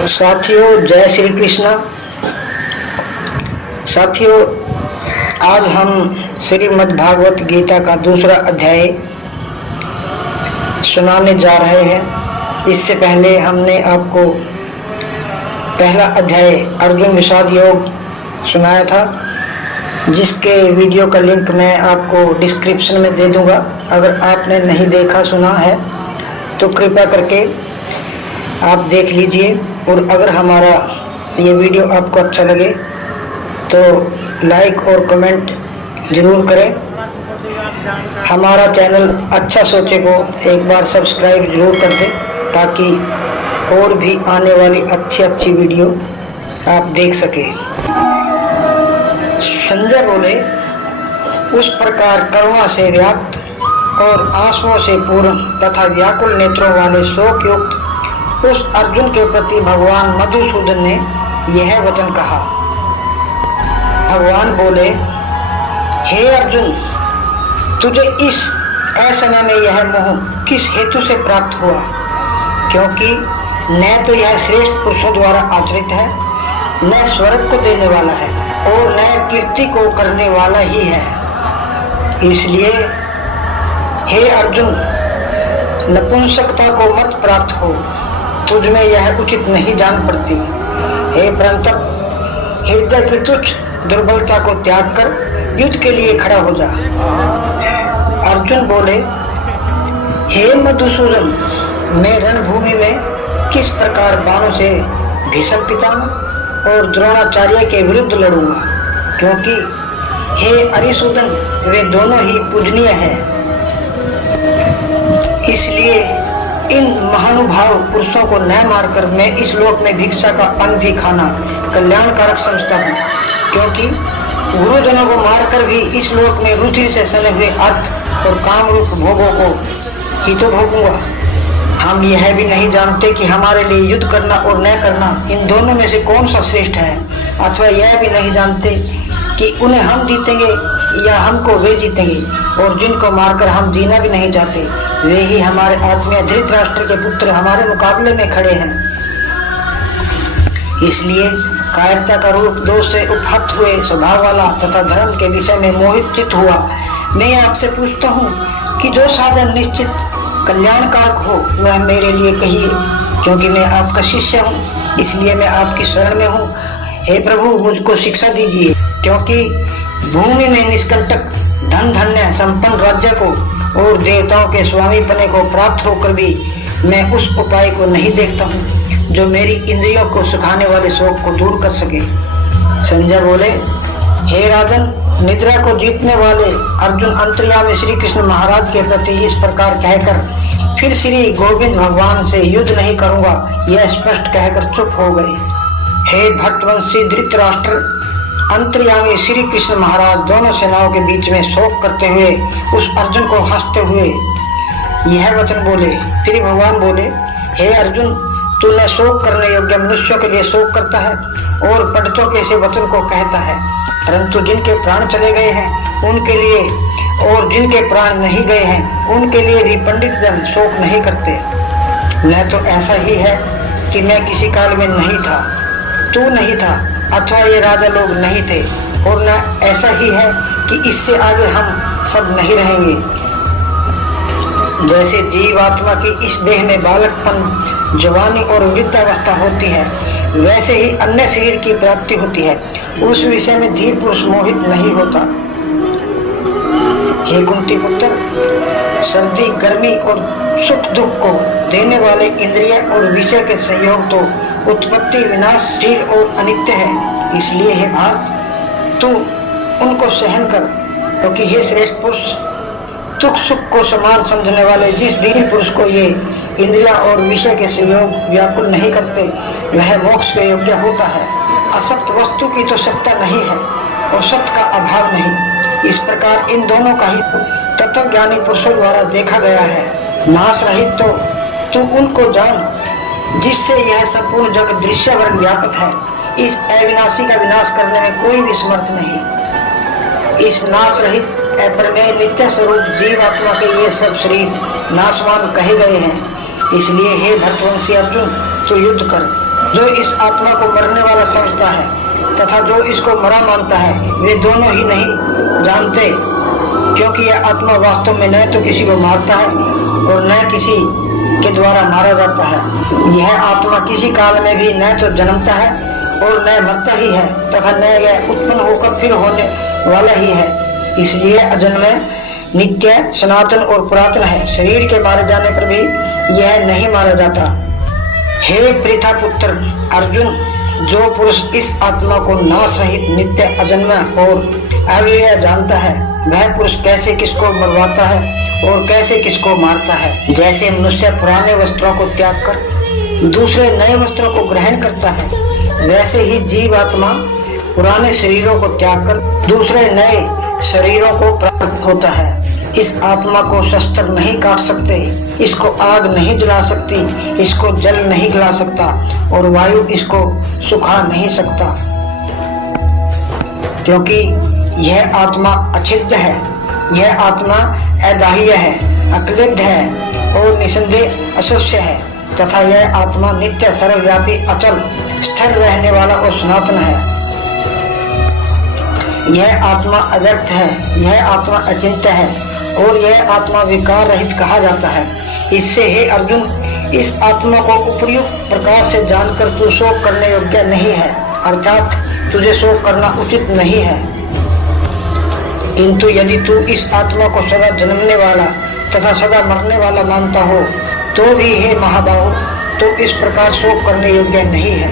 साथियों, जय श्री कृष्णा। साथियों, आज हम श्रीमद् भागवत गीता का दूसरा अध्याय सुनाने जा रहे हैं। इससे पहले हमने आपको पहला अध्याय अर्जुन विषाद योग सुनाया था, जिसके वीडियो का लिंक मैं आपको डिस्क्रिप्शन में दे दूंगा। अगर आपने नहीं देखा सुना है तो कृपया करके आप देख लीजिए। और अगर हमारा ये वीडियो आपको अच्छा लगे तो लाइक और कमेंट जरूर करें। हमारा चैनल अच्छा सोचे को एक बार सब्सक्राइब जरूर कर दें, ताकि और भी आने वाली अच्छी वीडियो आप देख सके। संजय बोले, उस प्रकार करुणा से व्याप्त और आंसुओं से पूर्ण तथा व्याकुल नेत्रों वाले शोक युक्त उस अर्जुन के प्रति भगवान मधुसूदन ने यह वचन कहा। भगवान बोले, हे अर्जुन, तुझे इस असमय में यह मोह किस हेतु से प्राप्त हुआ? क्योंकि न तो यह श्रेष्ठ पुरुषों द्वारा आचरित है, न स्वर्ग को देने वाला है और न कीर्ति को करने वाला ही है। इसलिए हे अर्जुन, नपुंसकता को मत प्राप्त हो, तुझ में यह उचित नहीं जान पड़ती। हे परंतप, हृदय की तुच्छ दुर्बलता को त्याग कर युद्ध के लिए खड़ा हो जा। अर्जुन बोले, हे मधुसूदन, मैं रणभूमि में किस प्रकार बाणों से भीष्म पितामह और द्रोणाचार्य के विरुद्ध लड़ूंगा? क्योंकि हे अरिसूदन, वे दोनों ही पूजनीय हैं। इसलिए इन महानुभाव पुरुषों को न मारकर मैं इस लोक में भिक्षा का अन्न भी खाना कल्याणकारक समझता हूँ। क्योंकि गुरुजनों को मारकर भी इस लोक में रुधिर से सने हुए अर्थ और काम रूप भोगों को ही तो भोगूंगा। हम यह भी नहीं जानते कि हमारे लिए युद्ध करना और न करना इन दोनों में से कौन सा श्रेष्ठ है, अथवा यह भी नहीं जानते कि उन्हें हम जीतेंगे या हमको वे जीतेंगे। और जिनको मारकर हम जीना भी नहीं चाहते, वे ही हमारे आत्मीय धृतराष्ट्र के पुत्र हमारे मुकाबले में खड़े हैं। इसलिए कायरता का रूप दोष से उपहत हुए स्वभाव वाला तथा धर्म के विषय में मोहित चित्त हुआ मैं आपसे पूछता हूँ कि जो साधन निश्चित कल्याणकारक हो वह मेरे लिए कहिए। क्योंकि मैं आपका शिष्य हूँ, इसलिए मैं आपकी शरण में हूँ। हे प्रभु, मुझको शिक्षा दीजिए। क्योंकि भूमि में निष्कंटक धन धन्य संपन्न राज्य को और देवताओं के स्वामी पने को प्राप्त होकर भी मैं उस उपाय को नहीं देखता हूँ जो मेरी इंद्रियों को सुखाने वाले शोक को दूर कर सके। संजय बोले, हे राजन, निद्रा को जीतने वाले अर्जुन अंतर्यामी श्री कृष्ण महाराज के प्रति इस प्रकार कहकर फिर श्री गोविंद भगवान से युद्ध नहीं करूंगा यह स्पष्ट कहकर चुप हो गए। हे भट्टवंशी धृतराष्ट्र, अंतर्यामी श्री कृष्ण महाराज दोनों सेनाओं के बीच में शोक करते हुए उस अर्जुन को हंसते हुए यह वचन बोले। श्री भगवान बोले, हे अर्जुन, तू न शोक करने योग्य मनुष्यों के लिए शोक करता है और पंडितों के ऐसे वचन को कहता है, परंतु जिनके प्राण चले गए हैं उनके लिए और जिनके प्राण नहीं गए हैं उनके लिए भी पंडित जन शोक नहीं करते। न तो ऐसा ही है कि मैं किसी काल में नहीं था, तू नहीं था, अथवा ये राजा लोग नहीं थे, और न ऐसा ही है कि इससे आगे हम सब नहीं रहेंगे। जैसे जीवात्मा की इस देह में बालकपन, जवानी और वृद्धावस्था होती है, वैसे ही अन्य शरीर की प्राप्ति होती है। उस विषय में धीर पुरुष मोहित नहीं होता। हे कुंती पुत्र, सर्दी गर्मी और सुख दुख को देने वाले इंद्रिय और विषय के संयोग तो उत्पत्ति विनाशशील और अनित्य है। इसलिए हे भारत, तू उनको सहन कर। क्योंकि हे श्रेष्ठ पुरुष, दुख सुख को समान समझने वाले जिस धीर पुरुष को ये इंद्रिया और विषय के संयोग व्याकुल नहीं करते, वह मोक्ष के योग्य होता है। असत्य वस्तु की तो सत्ता नहीं है और सत्य का अभाव नहीं। इस प्रकार इन दोनों का ही तत्व ज्ञानी पुरुषों द्वारा देखा गया है। नाश रहित तो तू उनको जान जिससे यह संपूर्ण जगत दृश्यवर्ण व्यापक है। इस अविनाशी का विनाश करने में कोई भी समर्थ नहीं। इस नाश रहित अप्रमेय नित्य स्वरूप जीवात्मा के ये सब शरीर नाशवान कहे गए हैं। इसलिए हे भट्टवंशी अर्जुन, तू युद्ध कर। जो इस आत्मा को मरने वाला समझता है तथा जो इसको मरा मानता है, वे दोनों ही नहीं जानते, क्योंकि यह आत्मा वास्तव में न तो किसी को मारता है और न किसी के द्वारा मारा जाता है। यह आत्मा किसी काल में भी न तो जन्मता है और न मरता ही है तथा न यह उत्पन्न होकर फिर होने वाला ही है। इसलिए अजन्म, नित्य, सनातन और पुरातन है। शरीर के मारे जाने पर भी यह नहीं मारा जाता। हे प्रीथा पुत्र अर्जुन, जो पुरुष इस आत्मा को नाश रहित, नित्य, अजन्म और अव्यय जानता है, वह पुरुष कैसे किसको मरवाता है और कैसे किसको मारता है। जैसे मनुष्य पुराने वस्त्रों को त्याग कर दूसरे नए वस्त्रों को ग्रहण करता है, वैसे ही जीव आत्मा पुराने शरीरों को त्याग कर दूसरे नए शरीरों को प्राप्त होता है। इस आत्मा को शस्त्र नहीं काट सकते, इसको आग नहीं जला सकती, इसको जल नहीं गिरा सकता और वायु इसको सुखा नहीं सकता, क्योंकि यह आत्मा अछिद्य है। यह आत्मा अदाह्य है, अक्लिद्ध है और निसंदेह अशुष्य है तथा यह आत्मा नित्य, सर्वव्यापी, अचल, स्थिर रहने वाला और सनातन है। यह आत्मा अव्यक्त है, यह आत्मा अचिंत्य है और यह आत्मा विकार रहित कहा जाता है। इससे हे अर्जुन, इस आत्मा को उपयुक्त प्रकार से जानकर तू शोक करने योग्य नहीं है, अर्थात तुझे शोक करना उचित नहीं है। किंतु यदि तू इस आत्मा को सदा जन्मने वाला तथा सदा मरने वाला मानता हो तो भी हे महाबाहु, तो इस प्रकार शोक करने योग्य नहीं है,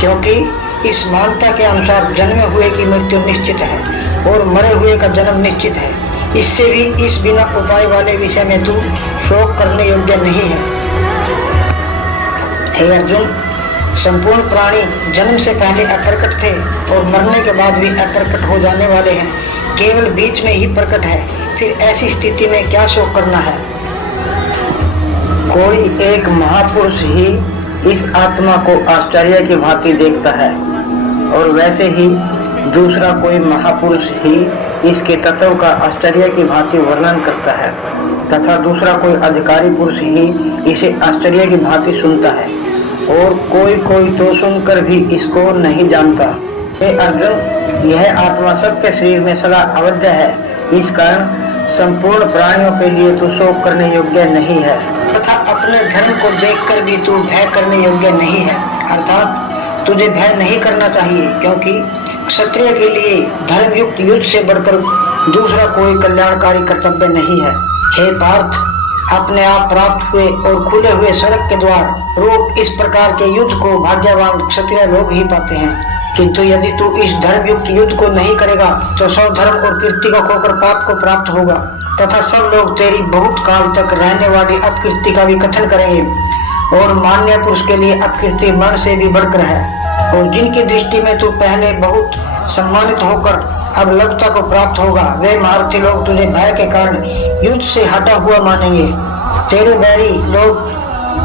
क्योंकि इस मानता के अनुसार जन्मे हुए की मृत्यु निश्चित है और मरे हुए का जन्म निश्चित है। इससे भी इस बिना उपाय वाले विषय में तू शोक करने योग्य नहीं है। हे अर्जुन, संपूर्ण प्राणी जन्म से पहले अप्रकट थे और मरने के बाद भी अप्रकट हो जाने वाले हैं, केवल बीच में ही प्रकट है। फिर ऐसी स्थिति में क्या शोक करना है। कोई एक महापुरुष ही इस आत्मा को आश्चर्य की भांति देखता है और वैसे ही दूसरा कोई महापुरुष ही इसके तत्व का आश्चर्य की भांति वर्णन करता है तथा दूसरा कोई अधिकारी पुरुष ही इसे आश्चर्य की भांति सुनता है और कोई कोई तो सुनकर भी इसको नहीं जानता। हे अर्जुन, यह आत्मा सबके शरीर में सदा अवध्य है, इस कारण संपूर्ण प्राणियों के लिए तू शोक करने योग्य नहीं है तथा अपने धर्म को देखकर भी तू भय करने योग्य नहीं है, अर्थात तुझे भय नहीं करना चाहिए, क्योंकि क्षत्रिय के लिए धर्मयुक्त युद्ध से बढ़कर दूसरा कोई कल्याणकारी कर्तव्य नहीं है। हे पार्थ, अपने आप प्राप्त हुए और खुले हुए स्वर्ग के द्वार रूप इस प्रकार के युद्ध को भाग्यवान क्षत्रिय लोग ही पाते हैं। किंतु यदि तू इस धर्मयुक्त युद्ध को नहीं करेगा तो स्वधर्म और कीर्ति का खोकर पाप को प्राप्त होगा तथा सब लोग तेरी बहुत काल तक रहने वाली अपकीर्ति का भी कथन करेंगे और मान्य पुरुष के लिए अपकीर्ति मरण से भी बढ़कर है। और जिनकी दृष्टि में तू पहले बहुत सम्मानित होकर अब लभ्यता को प्राप्त होगा, वे महारथी लोग तुझे भय के कारण युद्ध से हटा हुआ मानेंगे। तेरे बैरी लोग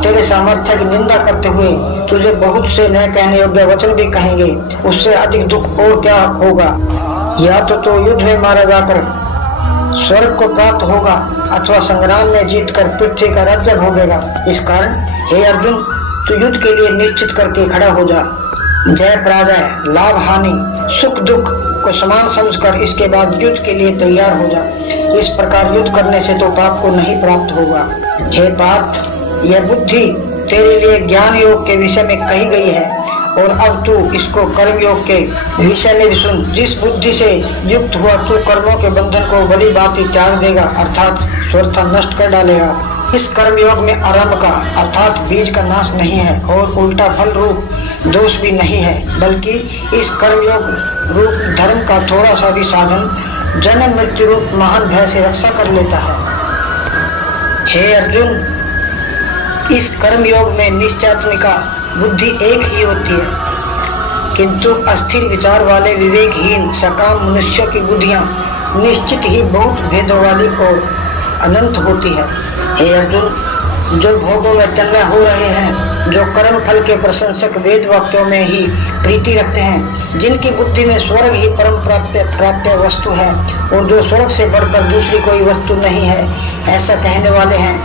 तेरे सामर्थ्य की निंदा करते हुए तुझे बहुत से न कहने योग्य वचन भी कहेंगे। उससे अधिक दुख और क्या होगा। या तो युद्ध में मारा जाकर स्वर्ग को प्राप्त होगा अथवा संग्राम में जीतकर पृथ्वी का राज्य भोगेगा। इस कारण हे अर्जुन, तू युद्ध के लिए निश्चित करके खड़ा हो जा। जय पराजय, लाभ हानि, सुख दुख को समान समझकर इसके बाद युद्ध के लिए तैयार हो जा। इस प्रकार युद्ध करने से तो पाप को नहीं प्राप्त होगा। हे पार्थ, यह बुद्धि तेरे लिए ज्ञान योग के विषय में कही गई है और अब तू इसको कर्म योग के विषय में भी सुन। जिस बुद्धि से युक्त हुआ तू कर्मों के बंधन को बड़ी बात ही त्याग देगा, अर्थात स्वर्था नष्ट कर डालेगा। इस कर्म योग में आरंभ का अर्थात बीज का नाश नहीं है और उल्टा फल रूप दोष भी नहीं है, बल्कि इस कर्म योग रूप धर्म का थोड़ा सा भी साधन जन्म मृत्यु रूप महान भय से रक्षा कर लेता है। हे अर्जुन, इस कर्म योग में निश्चयात्मिका बुद्धि एक ही होती है, किंतु अस्थिर विचार वाले विवेकहीन सकाम मनुष्यों की बुद्धियां निश्चित ही बहुत भेदों वाली और अनंत होती है। हे अर्जुन, जो भोगों में तन्मय हो रहे हैं, जो कर्म फल के प्रशंसक वेद वाक्यों में ही प्रीति रखते हैं, जिनकी बुद्धि में स्वर्ग ही परम प्राप्य वस्तु है और जो स्वर्ग से बढ़कर दूसरी कोई वस्तु नहीं है, ऐसा कहने वाले हैं,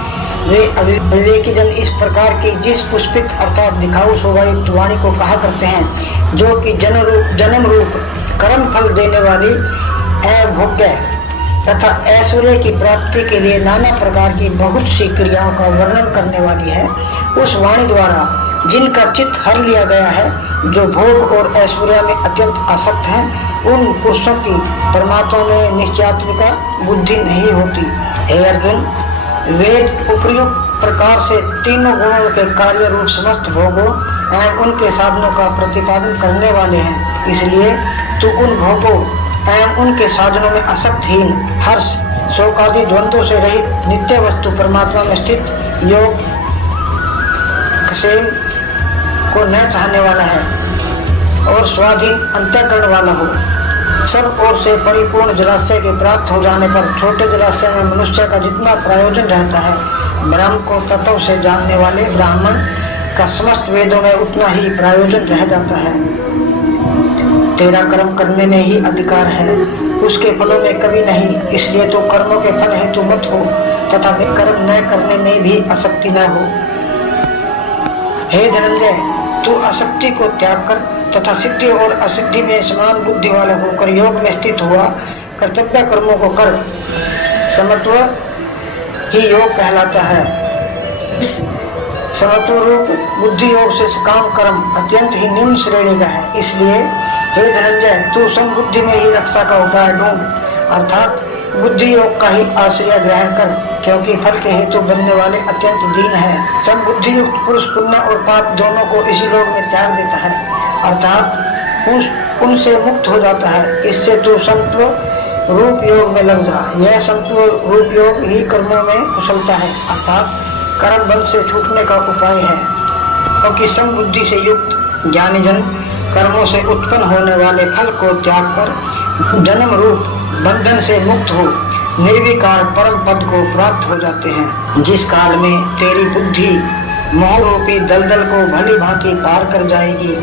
वे अविवेकी जन इस प्रकार की जिस पुष्पित अर्थात दिखाऊ शोभायुक्त वाणी को कहा करते हैं, जो कि जन्म रूप कर्म फल देने वाली भोग्य तथा ऐश्वर्य की प्राप्ति के लिए नाना प्रकार की बहुत सी क्रियाओं का वर्णन करने वाली है, उस वाणी द्वारा जिनका चित्त हर लिया गया है, जो भोग और ऐश्वर्य में अत्यंत आसक्त हैं, उन पुरुषों की परमात्मा में निश्चयात्मिका बुद्धि नहीं होती। हे अर्जुन, वेद उपर्युक्त प्रकार से तीनों गुणों के कार्य रूप समस्त भोगों एवं उनके साधनों का प्रतिपादन करने वाले हैं, इसलिए तू उन भोगों एवं उनके साधनों में आसक्तहीन, हर्ष शोक आदि द्वंद्वों से रहित नित्य वस्तु परमात्मा में स्थित योग क्षेम को न चाहने वाला है और स्वाधीन अंतःकरण वाला हो। सब ओर से परिपूर्ण जलाशय के प्राप्त हो जाने पर छोटे जलाशय में मनुष्य का जितना प्रयोजन रहता है, ब्रह्म को तत्व से जानने वाले ब्राह्मण का समस्त वेदों में उतना ही प्रयोजन रह जाता है। तेरा कर्म करने में ही अधिकार है, उसके फलों में कभी नहीं, इसलिए तो कर्मों के फल हेतु मत हो तथा कर्म न करने में भी आसक्ति न हो। हे धनंजय, तू आसक्ति को त्याग कर तथा सिद्धि और असिद्धि में समान बुद्धि वाला होकर योग में स्थित हुआ कर्तव्य कर्मों को कर। समत्व ही योग कहलाता है। समत्व रूप बुद्धि योग से सकाम कर्म अत्यंत ही निम्न श्रेणी का है, इसलिए हे धनंजय, तू समबुद्धि में ही रक्षा का उपाय ढूंढ, अर्थात बुद्धि योग का ही आश्रय ग्रहण कर, क्योंकि फल के हेतु बनने वाले अत्यंत दीन है। समबुद्धि युक्त पुरुष पुण्य और पाप दोनों को इसी लोक में त्याग देता है, अर्थात उनसे मुक्त हो जाता है। इससे तू समत्व रूप योग में लग जा। यह समत्व रूप योग ही कर्मों में कुशलता है, अर्थात कर्म बल से छूटने का उपाय है, क्योंकि समबुद्धि से युक्त ज्ञानी जन कर्मों से उत्पन्न होने वाले फल को त्याग कर जन्म रूप बंधन से मुक्त हो निर्विकार परम पद को प्राप्त हो जाते हैं। जिस काल में तेरी बुद्धि मोह रूपी दलदल को भली भांति पार कर जाएगी,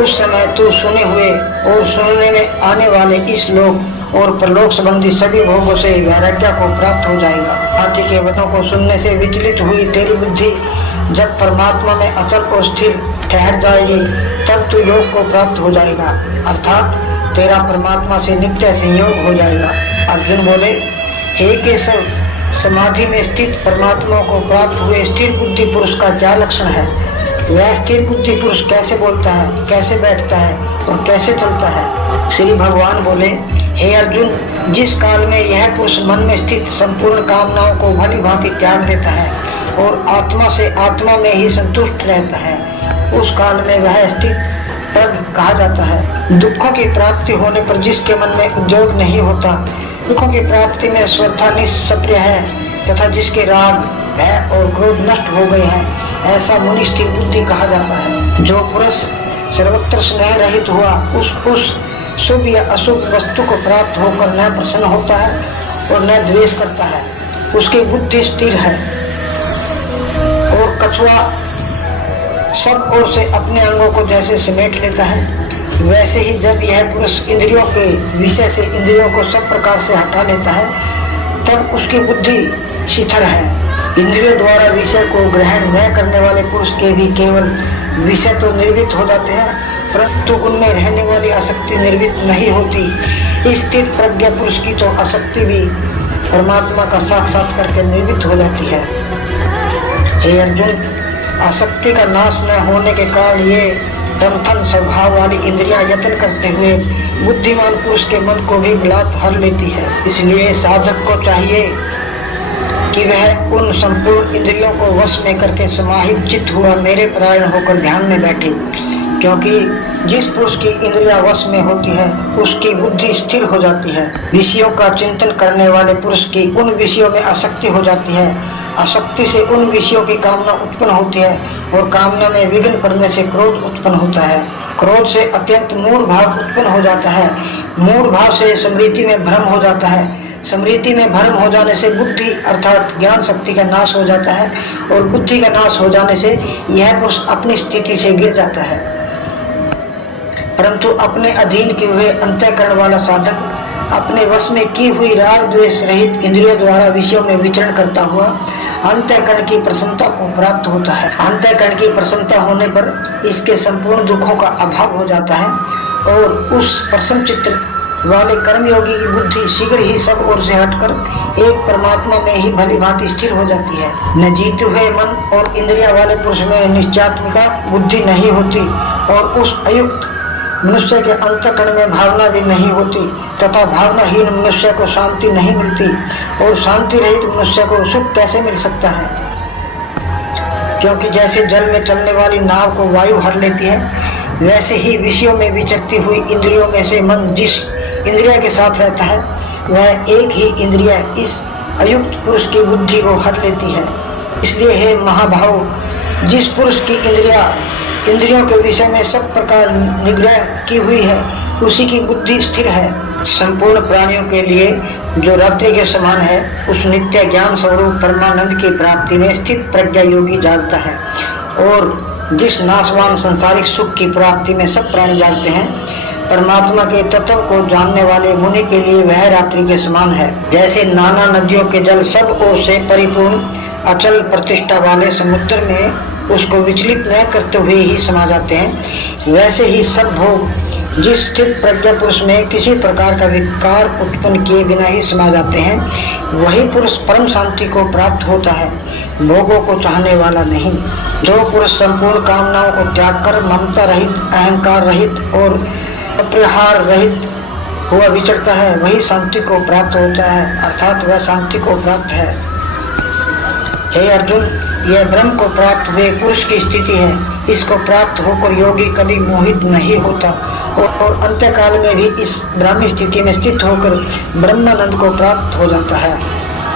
उस समय तू सुने हुए और सुनने में आने वाले इस लोक और परलोक संबंधी सभी भोगों से वैराग्य को प्राप्त हो जाएगा। हाथी के वचनों को सुनने से विचलित हुई तेरी बुद्धि जब परमात्मा में अचल और स्थिर ठहर जाएगी, तब तू योग को प्राप्त हो जाएगा, अर्थात तेरा परमात्मा से नित्य संयोग हो जाएगा। अर्जुन बोले, हे केशव, समाधि में स्थित परमात्मा को प्राप्त हुए स्थिर बुद्धि पुरुष का क्या लक्षण है? वह स्थिर बुद्धि पुरुष कैसे बोलता है, कैसे बैठता है और कैसे चलता है? श्री भगवान बोले, हे अर्जुन, जिस काल में यह पुरुष मन में स्थित संपूर्ण कामनाओं को भली भांति त्याग देता है और आत्मा से आत्मा में ही संतुष्ट रहता है, उस काल में वह स्थित प्रज्ञ कहा जाता है। दुखों की प्राप्ति होने पर जिसके मन में उद्योग नहीं होता, दुखों की प्राप्ति में स्पर्धा निष्क्रिय है तथा जिसके राग भय और क्रोध नष्ट हो गए हैं, ऐसा मुनि स्थिर बुद्धि कहा जाता है। जो पुरुष सर्वत्र स्नेह रहित हुआ, उस शुभ या अशुभ वस्तु को प्राप्त होकर न प्रसन्न होता है और न द्वेष करता है, उसकी बुद्धि स्थिर है। और कछुआ सब ओर से अपने अंगों को जैसे समेट लेता है, वैसे ही जब यह पुरुष इंद्रियों के विषय से इंद्रियों को सब प्रकार से हटा लेता है, तब उसकी बुद्धि शिथिल है। इंद्रियों द्वारा विषय को ग्रहण न करने वाले पुरुष के भी केवल विषय तो निर्मित हो जाते हैं, परंतु उनमें रहने वाली आसक्ति निर्मित नहीं होती। इस स्थिर प्रज्ञा पुरुष की तो आसक्ति भी परमात्मा का साक्षात करके निर्मित हो जाती है। हे अर्जुन, आसक्ति का नाश न होने के कारण ये दमथन स्वभाव वाली इंद्रियां यत्न करते हुए बुद्धिमान पुरुष के मन को भी बलात् हर लेती है। इसलिए साधक को चाहिए कि वह उन संपूर्ण इंद्रियों को वश में करके समाहित चित्त हुआ मेरे परायण होकर ध्यान में बैठे, क्योंकि जिस पुरुष की इंद्रियां वश में होती है उसकी बुद्धि स्थिर हो जाती है। विषयों का चिंतन करने वाले पुरुष की उन विषयों में आसक्ति हो जाती है, आसक्ति से उन विषयों की कामना उत्पन्न होती है और कामना में विघ्न पड़ने से क्रोध उत्पन्न होता है। क्रोध से अत्यंत मूढ़ भाव उत्पन्न हो जाता है, मूढ़ भाव से स्मृति में भ्रम हो जाता है, स्मृति में भ्रम हो जाने से बुद्धि अर्थात ज्ञान शक्ति का नाश हो जाता है और बुद्धि का नाश हो जाने से यह पुरुष अपनी स्थिति से गिर जाता है। परंतु अपने अधीन किए हुए अंतःकरण वाला साधक अपने वश में की हुई राग द्वेष रहित इंद्रियों द्वारा विषयों में विचरण करता हुआ अंतःकरण की प्रसन्नता को प्राप्त होता है। अंतःकरण की प्रसन्नता होने पर इसके संपूर्ण दुखों का अभाव हो जाता है और उस प्रसन्न चित्त वाले कर्मयोगी की बुद्धि शीघ्र ही सब ओर से हटकर एक परमात्मा में ही भली भांति स्थिर हो जाती है। न जीते हुए मन और इंद्रिया वाले पुरुष में निश्चयात्मिका बुद्धि नहीं होती और उस अयुक्त मनुष्य के अंतःकरण में भावना भी नहीं होती तथा भावनाहीन मनुष्य को शांति नहीं मिलती और शांति रहित मनुष्य को सुख कैसे मिल सकता है, क्योंकि जैसे जल में चलने वाली नाव को वायु हर लेती है, वैसे ही विषयों में विचरती हुई इंद्रियों में से मन जिस इंद्रिया के साथ रहता है वह एक ही इंद्रिया इस अयुक्त पुरुष की बुद्धि को हर लेती है। इसलिए हे महाभाव, जिस पुरुष की इंद्रियों के विषय में सब प्रकार निग्रह की हुई है उसी की बुद्धि स्थिर है। संपूर्ण प्राणियों के लिए जो रात्रि के समान है उस नित्य ज्ञान स्वरूप परमानंद की प्राप्ति में स्थित प्रज्ञा योगी जागता है और जिस नाशवान संसारिक सुख की प्राप्ति में सब प्राणी जागते हैं, परमात्मा के तत्व को जानने वाले मुनि के लिए वह रात्रि के समान है। जैसे नाना नदियों के जल सब ओर से परिपूर्ण अचल प्रतिष्ठा वाले समुद्र में उसको विचलित न करते हुए ही समा जाते हैं, वैसे ही सब भोग जिस स्थित प्रज्ञा पुरुष में किसी प्रकार का विकार उत्पन्न किए बिना ही समा जाते हैं, वही पुरुष परम शांति को प्राप्त होता है, भोगों को चाहने वाला नहीं। जो पुरुष संपूर्ण कामनाओं को त्याग कर ममता रहित, अहंकार रहित और अप्रहार रहित हुआ विचरता है, वही शांति को प्राप्त होता है, अर्थात वह शांति को प्राप्त है। हे अर्जुन, यह ब्रह्म को प्राप्त हुए पुरुष की स्थिति है। इसको प्राप्त होकर योगी कभी मोहित नहीं होता और अंत्यकाल में भी इस ब्राह्मी स्थिति में स्थित होकर ब्रह्मानंद को प्राप्त हो जाता है।